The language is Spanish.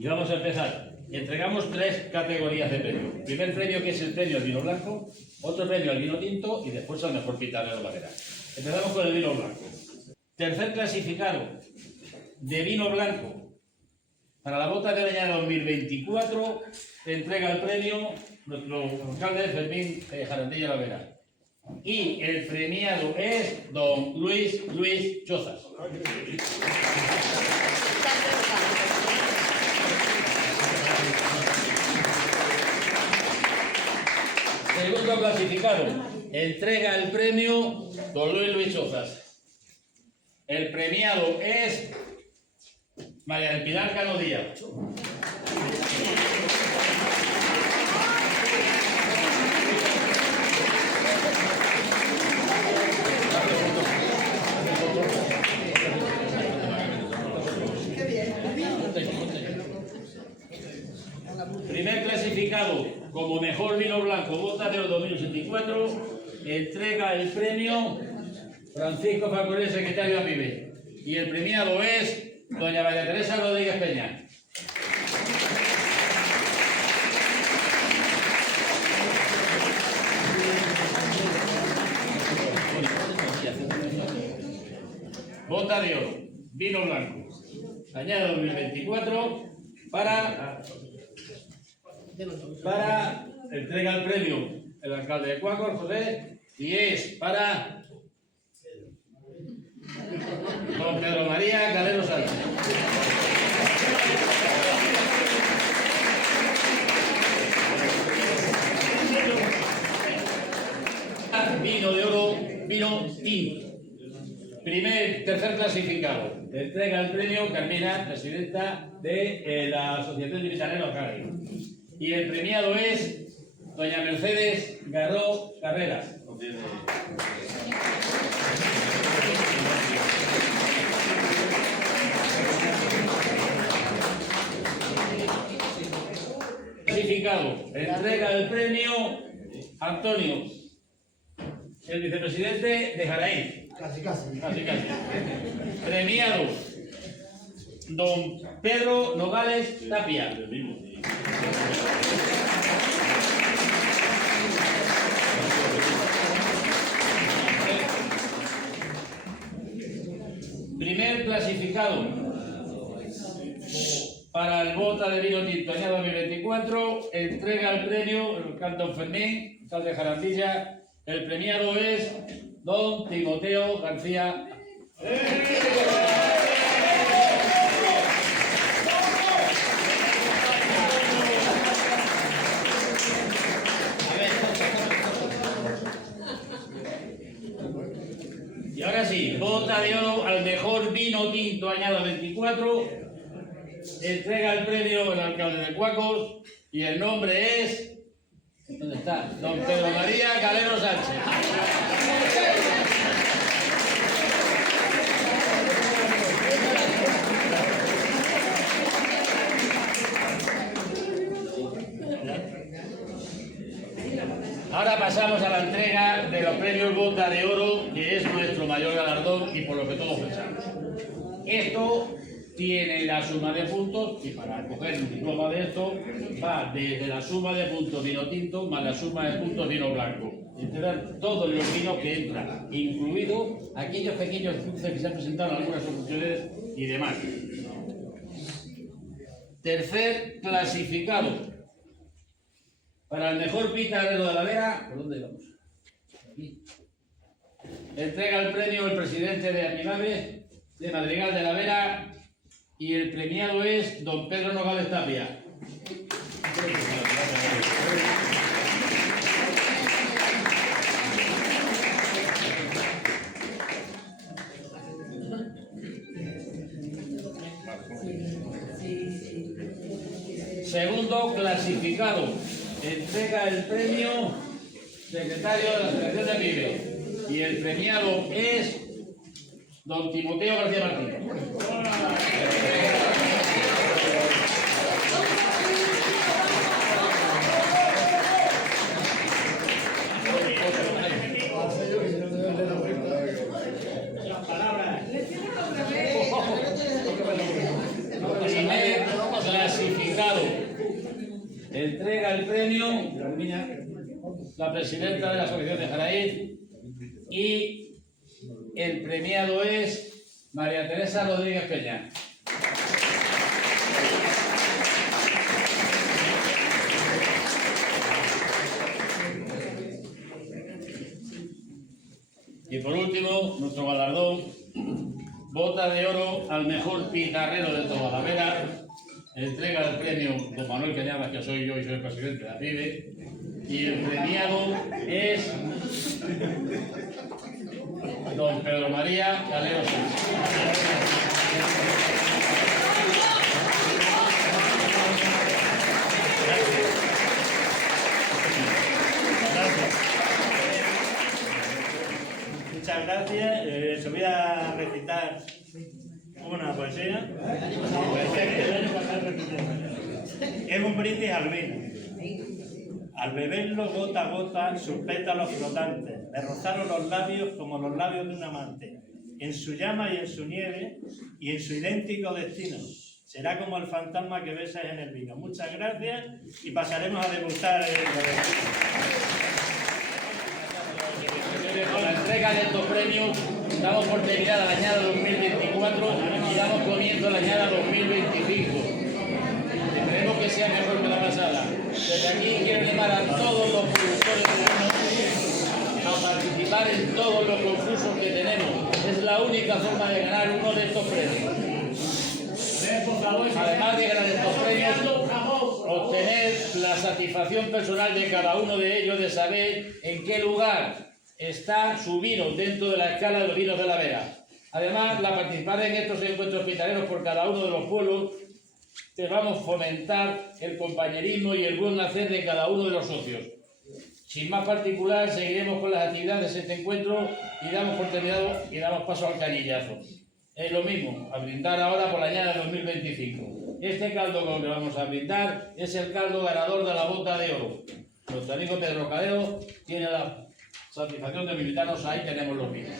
Y vamos a empezar. Entregamos 3 categorías de premio. Primer premio, que es el premio al vino blanco, otro premio al vino tinto y después al mejor pitarero de la vera. Empezamos con el vino blanco. Tercer clasificado de vino blanco para la Bota de Leñana 2024, entrega el premio nuestro alcalde Fermín Jarandilla La Vera. Y el premiado es don Luis Chozas. Segundo clasificado, entrega el premio don Luis Chozas. El premiado es María del Pilar Cano Díaz. Primer clasificado como mejor vino blanco, Bota de Oro 2024, entrega el premio Francisco Facoré, secretario de AMIBE. Y el premiado es doña María Teresa Rodríguez Peña. Bota de Oro, vino blanco, añado 2024, para entrega el premio el alcalde de Cuácor, José, y es para don Pedro María Calero Sánchez. Vino de oro, vino tinto. Tercer clasificado. Entrega el premio Carmina, presidenta de la Asociación de Vitaneros Cali. Y el premiado es doña Mercedes Garró Carreras. Clasificado. Entrega el premio Antonio, el vicepresidente de Jaraíz. Casi. Premiado don Pedro Nogales Tapia. Primer clasificado para el Bota de Vino Tinto año 2024, entrega el premio el Cantón Fermín, alcalde de Jarandilla. El premiado es don Timoteo García. Y ahora sí, Bota de Oro al mejor vino tinto añado 24. Entrega el premio el alcalde de Cuácos y el nombre es, ¿dónde está? Don Pedro María Calero Sánchez. Ahora pasamos a la entrega de los premios Bota de Oro, que es nuestro mayor galardón y por lo que todos pensamos. Esto tiene la suma de puntos y para coger un diploma de esto va desde la suma de puntos vino tinto más la suma de puntos vino blanco. Entrar todos los vinos que entran, incluido aquellos pequeños dulces que se han presentado en algunas ocasiones y demás. Tercer clasificado para el mejor pitarero de la Vera. ¿Por dónde vamos? Aquí. Entrega el premio el presidente de Amilave de Madrigal de la Vera. Y el premiado es don Pedro Nogales Tapia. Segundo clasificado. Entrega el premio secretario de la Asociación de AMIBE. Y el premiado es don Timoteo García Martín. Primer Entrega el premio la presidenta de la Asociación de Jaraíz y el premiado es María Teresa Rodríguez Peña. Y por último, nuestro galardón, bota de oro al mejor pitarrero de Tobalavera. Entrega el premio don Manuel Cañadas, que soy yo y soy el presidente de la PIDE. Y el premiado es don Pedro María Calero Sánchez. Muchas gracias. Os voy a recitar una poesía. Es un brindis al vino. Al beberlo gota a gota, sus pétalos flotantes le rozaron los labios como los labios de un amante. En su llama y en su nieve y en su idéntico destino. Será como el fantasma que besas en el vino. Muchas gracias y pasaremos a degustar el... Con la entrega de estos premios damos por terminada la añada 2024 y damos comienzo a la añada 2025. Esperemos que sea mejor que la pasada. Desde aquí quiero llamar a todos los productores de vino a participar en todos los concursos que tenemos. Es la única forma de ganar uno de estos premios. Además de ganar estos premios, obtener la satisfacción personal de cada uno de ellos de saber en qué lugar está su vino dentro de la escala de los vinos de la Vera. Además, la participar en estos encuentros hospitaleros por cada uno de los pueblos, te vamos a fomentar el compañerismo y el buen hacer de cada uno de los socios. Sin más particular, seguiremos con las actividades de este encuentro y damos por terminado y damos paso al canillazo. Es lo mismo, a brindar ahora por la añada de 2025. Este caldo con el que vamos a brindar es el caldo ganador de la bota de oro. Nuestro amigo Pedro Calero tiene la satisfacción de invitarnos, ahí tenemos los vinos.